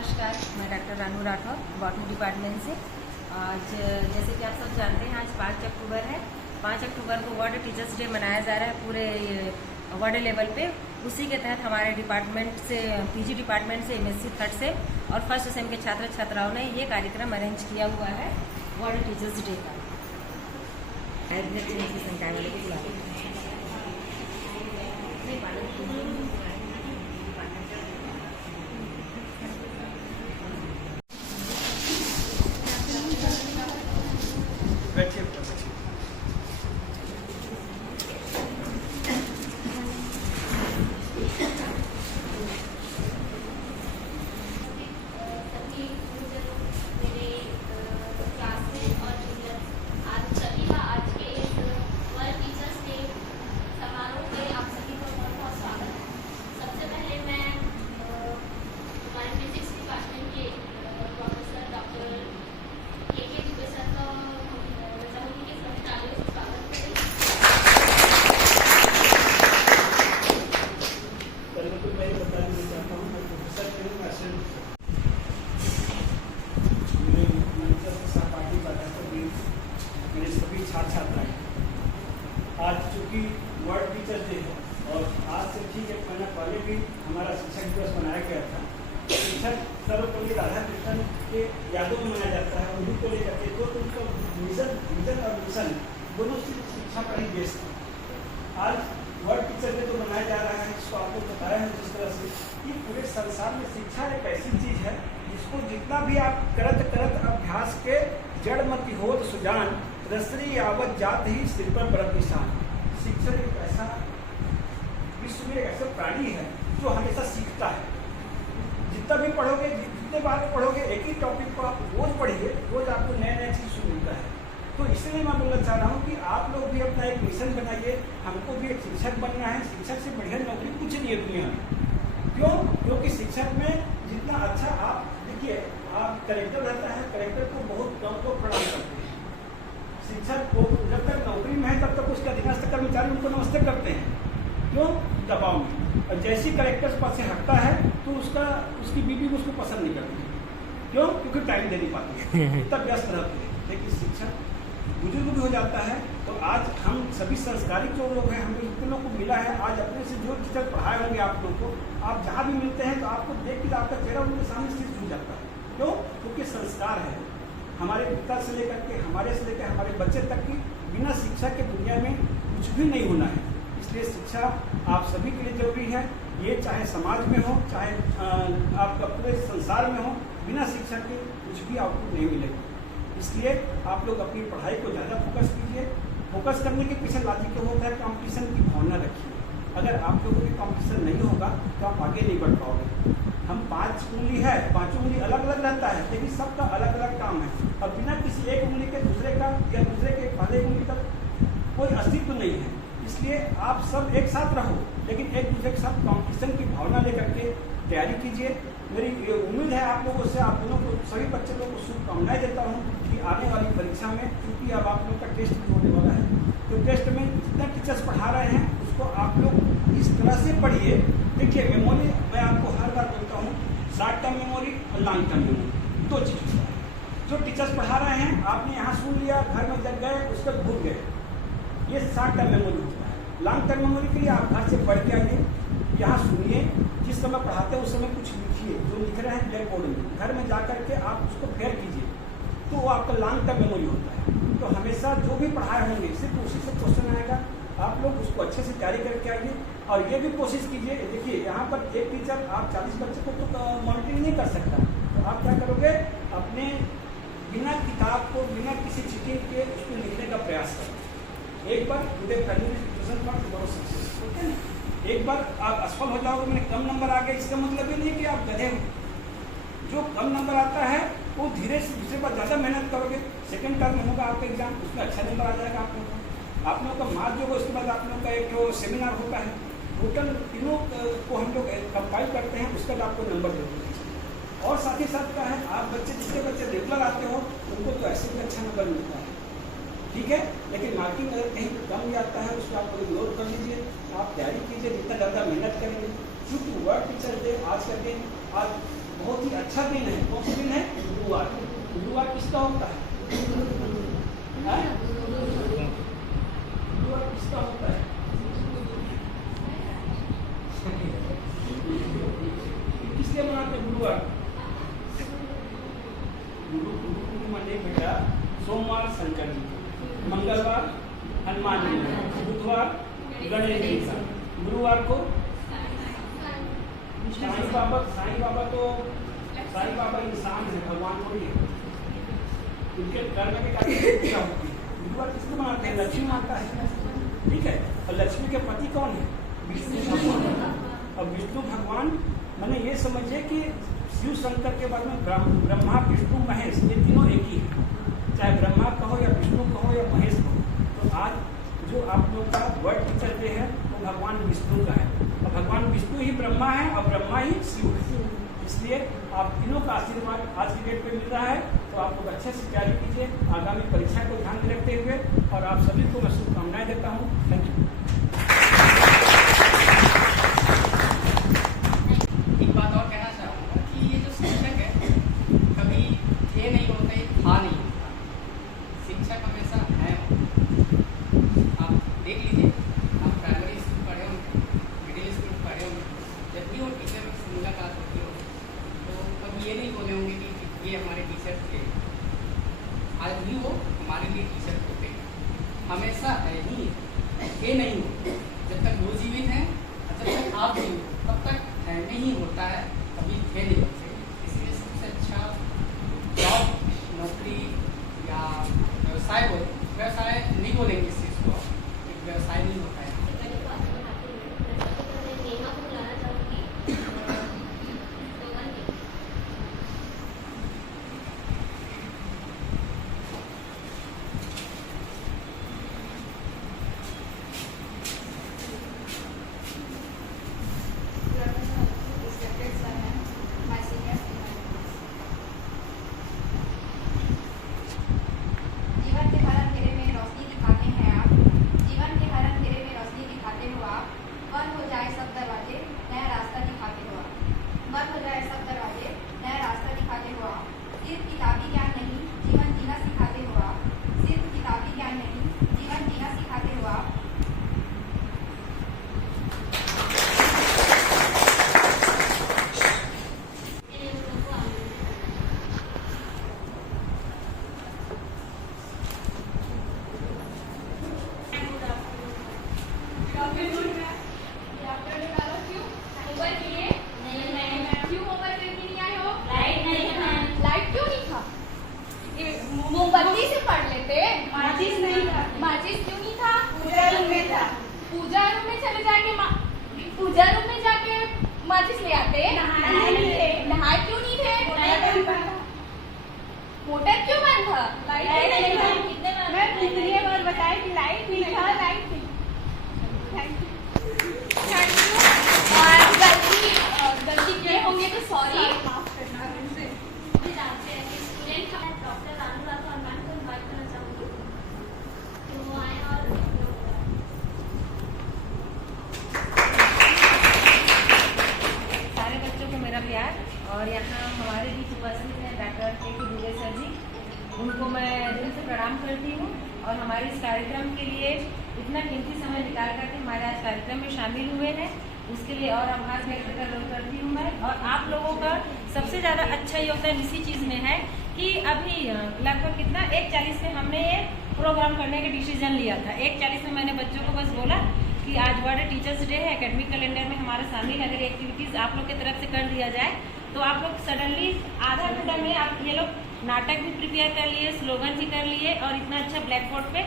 नमस्कार, मैं doctor Ranu Rathore botany department से। आज जैसे कि आप सब जानते हैं, आज 5 अक्टूबर है। 5 अक्टूबर को वर्ल्ड टीचर्स डे मनाया जा रहा है पूरे वर्ल्ड लेवल पे। उसी के तहत हमारे डिपार्टमेंट से, पीजी डिपार्टमेंट से, एमएससी थर्ड से और फर्स्ट सेम के छात्र छात्राओं ने ये कार्यक्रम अरेंज किया हुआ है वर्ल्ड टीचर्स डे का। संकाय वाले को बुला मेरे सभी छात्र छात्राएं, आज चूँकि वर्ल्ड टीचर्स डे है और आज से ठीक 1 महीना पहले भी हमारा शिक्षक दिवस मनाया गया था। शिक्षक सर्वपल्ली राधाकृष्णन के यादों में मनाया जाता है। उन्हीं को लेकर के तो उनका विजन और मिशन दोनों शिक्षा पर ही बेस्ड था। आज वर्ल्ड टीचर डे तो मनाया जा रहा है, जिसको आपको बताया है जिस तरह से कि पूरे संसार में शिक्षा एक ऐसी चीज़ है जिसको जितना भी आप करत अभ्यास के जड़ मति होत सुजान रसरी आवत जात ही सिर पर बरत निशान। शिक्षक एक ऐसा विश्व में एक ऐसा प्राणी है जो हमेशा सीखता है। जितना भी पढ़ोगे, जितने बार पढ़ोगे, एक ही टॉपिक को आप रोज पढ़िए, रोज आपको नया चीज़ मिलता है। तो इसलिए मैं बोलना चाह रहा हूँ कि आप लोग भी अपना एक मिशन बनाइए। हमको भी एक शिक्षक बनना है। शिक्षक से बढ़िया नौकरी कुछ नहीं है दुनिया में। क्यों? क्योंकि शिक्षक में जितना अच्छा आप देखिए, आप करेक्टर रहता है, करेक्टर को बहुत कम लोग प्रणाम करते हैं। शिक्षक को जब तक नौकरी में है तब तक उसके अधीनस्थ कर्मचारी उनको नमस्ते करते हैं। क्यों? दबाव में। और जैसी करेक्टर पास से हटता है तो उसकी बीवी उसको पसंद नहीं करती। क्यों? क्योंकि टाइम दे नहीं पाती, तब व्यस्त रहते हैं। लेकिन शिक्षक बुजुर्ग भी हो जाता है। तो आज हम सभी संस्कारिक जो लोग हैं, हमें जितने लोग को मिला है, आज अपने से जो टीचर पढ़ाए होंगे आप लोग को, आप जहाँ भी मिलते हैं तो आपको देख के आपका चेहरा उनके सामने स्थिर हो जाता है। क्यों? क्योंकि संस्कार है हमारे पिता से लेकर के हमारे बच्चे तक की। बिना शिक्षा के दुनिया में कुछ भी नहीं होना है। इसलिए शिक्षा आप सभी के लिए जरूरी है। ये चाहे समाज में हो, चाहे आपका पूरे संसार में हो, बिना शिक्षा के कुछ भी आपको नहीं मिलेगा। इसलिए आप लोग अपनी पढ़ाई को ज़्यादा फोकस कीजिए। फोकस करने के पीछे लॉजिक क्या होता है? कंपटीशन की भावना रखिए। अगर आप लोगों की कंपटीशन नहीं होगा तो आप आगे नहीं बढ़ पाओगे। हम 5 उंगली है, 5 उंगली अलग अलग रहता है, लेकिन सबका अलग अलग काम है। और बिना किसी एक उंगली के दूसरे का या दूसरे के पहले उंगली का कोई अस्तित्व नहीं है। इसलिए आप सब एक साथ रहो, लेकिन एक दूसरे के साथ कंपटीशन की भावना लेकर के तैयारी कीजिए। मेरी ये उम्मीद है आप लोगों से, आप दोनों को, सभी बच्चे लोगों को शुभकामनाएं देता हूँ कि आने वाली परीक्षा में, क्योंकि अब आप लोग का टेस्ट भी होने वाला है, तो टेस्ट में जितना टीचर्स पढ़ा रहे हैं उसको आप लोग इस तरह से पढ़िए। देखिए, मेमोरी मैं आपको हर बार बोलता हूँ, शॉर्ट टर्म मेमोरी और लॉन्ग टर्म मेमोरी, दो चीज़ होता है। जो टीचर्स पढ़ा रहे हैं, आपने यहाँ सुन लिया, घर में जब गए उसको भूल गए, ये शॉर्ट टर्म मेमोरी होता है। लॉन्ग टर्म मेमोरी के लिए आप घर से पढ़ के आइए, यहाँ सुनिए, जिस समय पढ़ाते हैं उस समय कुछ लिखिए, जो लिख रहे हैं ब्लैक बोर्ड में, घर में जा करके आप उसको फेयर कीजिए, तो वो आपका लॉन्ग टर्म मेमोरी होता है। तो हमेशा जो भी पढ़ाए होंगे सिर्फ उसी से क्वेश्चन आएगा, आप लोग उसको अच्छे से तैयारी करके आइए। और ये भी कोशिश कीजिए, देखिए यहाँ पर एक टीचर आप 40 बच्चे को तो मॉनिटरिंग नहीं कर सकता, तो आप क्या करोगे? अपने बिना किताब को, बिना किसी चीटिंग के उसको लिखने का प्रयास करें। एक बार एक बार आप असफल हो जाओगे, मैंने कम नंबर आ गया, इसका मतलब ये नहीं कि आप गधे हो। जो कम नंबर आता है वो धीरे से दूसरे बार ज़्यादा मेहनत करोगे, सेकंड टर्म होगा आपका एग्जाम, उसमें अच्छा नंबर आ जाएगा आप लोगों को। आप लोगों का मार्च जो होगा, उसके बाद आप लोगों का एक जो सेमिनार होता है, टोटल तीनों को हम लोग कंपाइल करते हैं, उसके बाद आपको नंबर देते हैं। और साथ ही साथ क्या है, आप जिसके बच्चे रेगुलर आते हो उनको तो ऐसे भी अच्छा नंबर मिलता है, ठीक है। लेकिन मार्किंग अगर कहीं कम भी आता है उसको आप इग्नोर कर लीजिए, आप तैयारी कीजिए, जितना ज़्यादा मेहनत करेंगे। क्योंकि वर्ल्ड टीचर डे आज का दिन आज बहुत बहुत ही अच्छा दिन है। कौन सा दिन है? गुरुवार। गुरुवार किसका होता है? गुरुवार किसका होता है? किसके मनाते हैं गुरुवार? गुरु पूर्णिमा नहीं बेटा, सोमवार शंकर जी, मंगलवार हनुमान जी, बुधवार गणेश जी का, गुरुवार को साईं बाबा। साईं बाबा तो साईं बाबा इंसान है, भगवान थोड़ी है। उनके कर्म के कारण पूजा होती है। गुरुवार किसको मनाते हैं? लक्ष्मी माता है, ठीक है। और लक्ष्मी के पति कौन है? विष्णु भगवान। और विष्णु भगवान मैंने ये समझिए कि शिव शंकर के बाद में ब्रह्मा विष्णु महेश ये तीनों एक ही है। चाहे ब्रह्मा कहो या विष्णु कहो या महेश कहो। तो आज जो आप लोग का वर्ल्ड टीचर डे है वो भगवान विष्णु का है। और भगवान विष्णु ही ब्रह्मा है और ब्रह्मा ही शिव है। इसलिए आप तीनों का आशीर्वाद आज की डेट पे मिल रहा है। तो आप लोग अच्छे से तैयारी कीजिए आगामी परीक्षा को ध्यान में रखते हुए। और आप सभी को मैं शुभकामनाएं देता हूँ। Thank you. एक बात और कहना चाहूँगा कि ये जो शिक्षक है कभी थे नहीं होते, था नहीं होता। शिक्षक हमेशा है। आप देख लीजिए, आप प्राइमरी स्कूल पढ़े होंगे, मिडिल स्कूल पढ़े होंगे, जब भी वो टीचर से मुलाकात होती हो तो कभी ये नहीं बोले होंगे कि ये हमारे टीचर थे। आज भी वो हमारे लिए टीचर होते हैं, हमेशा है ही, ये नहीं होते। जब तक वो जीवित हैं, जब तक आप जीवित हो, तब तक है नहीं होता है, कभी थे नहीं होते। इसलिए सबसे अच्छा जॉब, नौकरी या व्यवसाय व्यवसाय नहीं बोलेंगे इस चीज़ को, एक व्यवसाय नहीं होता है। मोमबत्ती से पढ़ लेते। माचिस नहीं था। माचिस क्यों नहीं था? पूजा रूम में था। पूजा रूम में चले जाके पूजा रूम में जाके माचिस ले आते। नहाए क्यों नहीं थे? मोटर क्यों बंद था? लाइट नहीं था। मैं कितनी बार बताया कि लाइट नहीं था, लाइट नहीं। Thank you. और गलती किए होंगे तो सॉरी। और यहाँ हमारे बीच उपस्थित हैं डॉक्टर के दुबे सर जी, उनको मैं दिल से प्रणाम करती हूँ। और हमारे इस कार्यक्रम के लिए इतना कीमती समय निकाल करके हमारे आज कार्यक्रम में शामिल हुए हैं, उसके लिए और आभार व्यक्त करती हूँ मैं। और आप लोगों का सबसे ज़्यादा अच्छा योगदान इसी चीज़ में है कि अभी लगभग कितना 1:40 में हमने ये प्रोग्राम करने का डिसीजन लिया था। 1:40 में मैंने बच्चों को बस बोला कि आज वर्ल्ड टीचर्स डे है, एकेडमिक कैलेंडर में हमारा शामिल अगर एक्टिविटीज़ आप लोग की तरफ से कर दिया जाए तो आप लोग सडनली आधा घंटा में आप ये लोग नाटक भी प्रिपेयर कर लिए, स्लोगन भी कर लिए और इतना अच्छा ब्लैक बोर्ड पे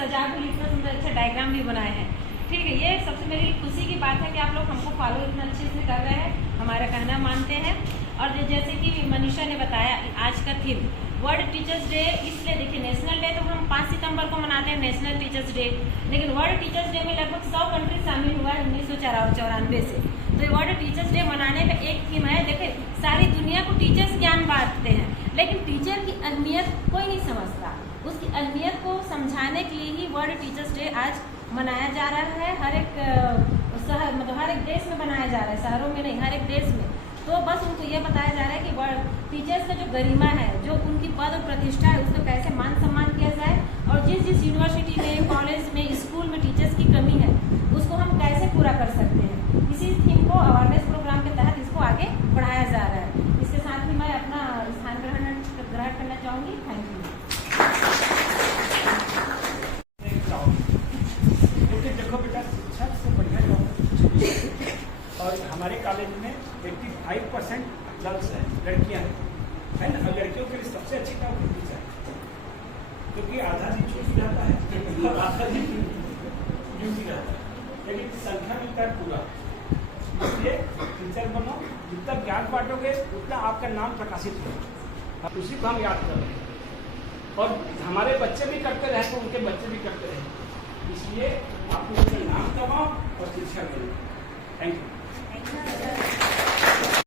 सजा भी, इतना सुंदर अच्छा डायग्राम भी बनाए हैं। ठीक है, ये सबसे मेरी खुशी की बात है कि आप लोग हमको फॉलो इतना अच्छे से कर रहे हैं, हमारा कहना मानते हैं। और जैसे कि मनीषा ने बताया, आज का थीम वर्ल्ड टीचर्स डे, इसलिए देखिए नेशनल डे तो हम 5 सितंबर को मनाते हैं नेशनल टीचर्स डे, लेकिन वर्ल्ड टीचर्स डे में लगभग 100 कंट्री शामिल हुआ है 1994 से। तो ये वर्ल्ड टीचर्स डे मनाने का एक थीम है। देखिए सारी दुनिया को टीचर्स ज्ञान बांटते हैं, लेकिन टीचर की अहमियत कोई नहीं समझता। उसकी अहमियत को समझाने के लिए ही वर्ल्ड टीचर्स डे आज मनाया जा रहा है। हर एक शहर, मतलब हर एक देश में मनाया जा रहा है, शहरों में नहीं, हर एक देश में। तो बस उनको ये बताया जा रहा है कि टीचर्स का जो गरिमा है, जो उनकी पद और प्रतिष्ठा है, उसका कैसे मान सम्मान किया जाए, और जिस जिस यूनिवर्सिटी में, कॉलेज में, स्कूल में टीचर्स की कमी है उसको हम कैसे पूरा कर सकते हैं, इसी थीम को अवेयरनेस प्रोग्राम के तहत इसको आगे बढ़ाया जा रहा है। इसके साथ ही मैं अपना स्थान ग्रहण करना चाहूँगी। Thank you. क्योंकि देखो बेटा, शिक्षा से बढ़िया जॉब और हमारे कॉलेज में 85% गर्ल्स है, लड़कियां है ना, और लड़कियों के लिए सबसे अच्छी काम टीचर है, क्योंकि आधा दिन छुट्टी रहता है और आधा दिन ड्यूटी रहता है, लेकिन संख्या मिलता है पूरा। इसलिए टीचर बनो, जितना ज्ञान बांटोगे उतना आपका नाम प्रकाशित होगा, उसी को हम याद कर रहे हैं और हमारे बच्चे भी करते रहे तो उनके बच्चे भी करते रहे, इसलिए आप उनका नाम कमाओ और शिक्षा करो। Thank you.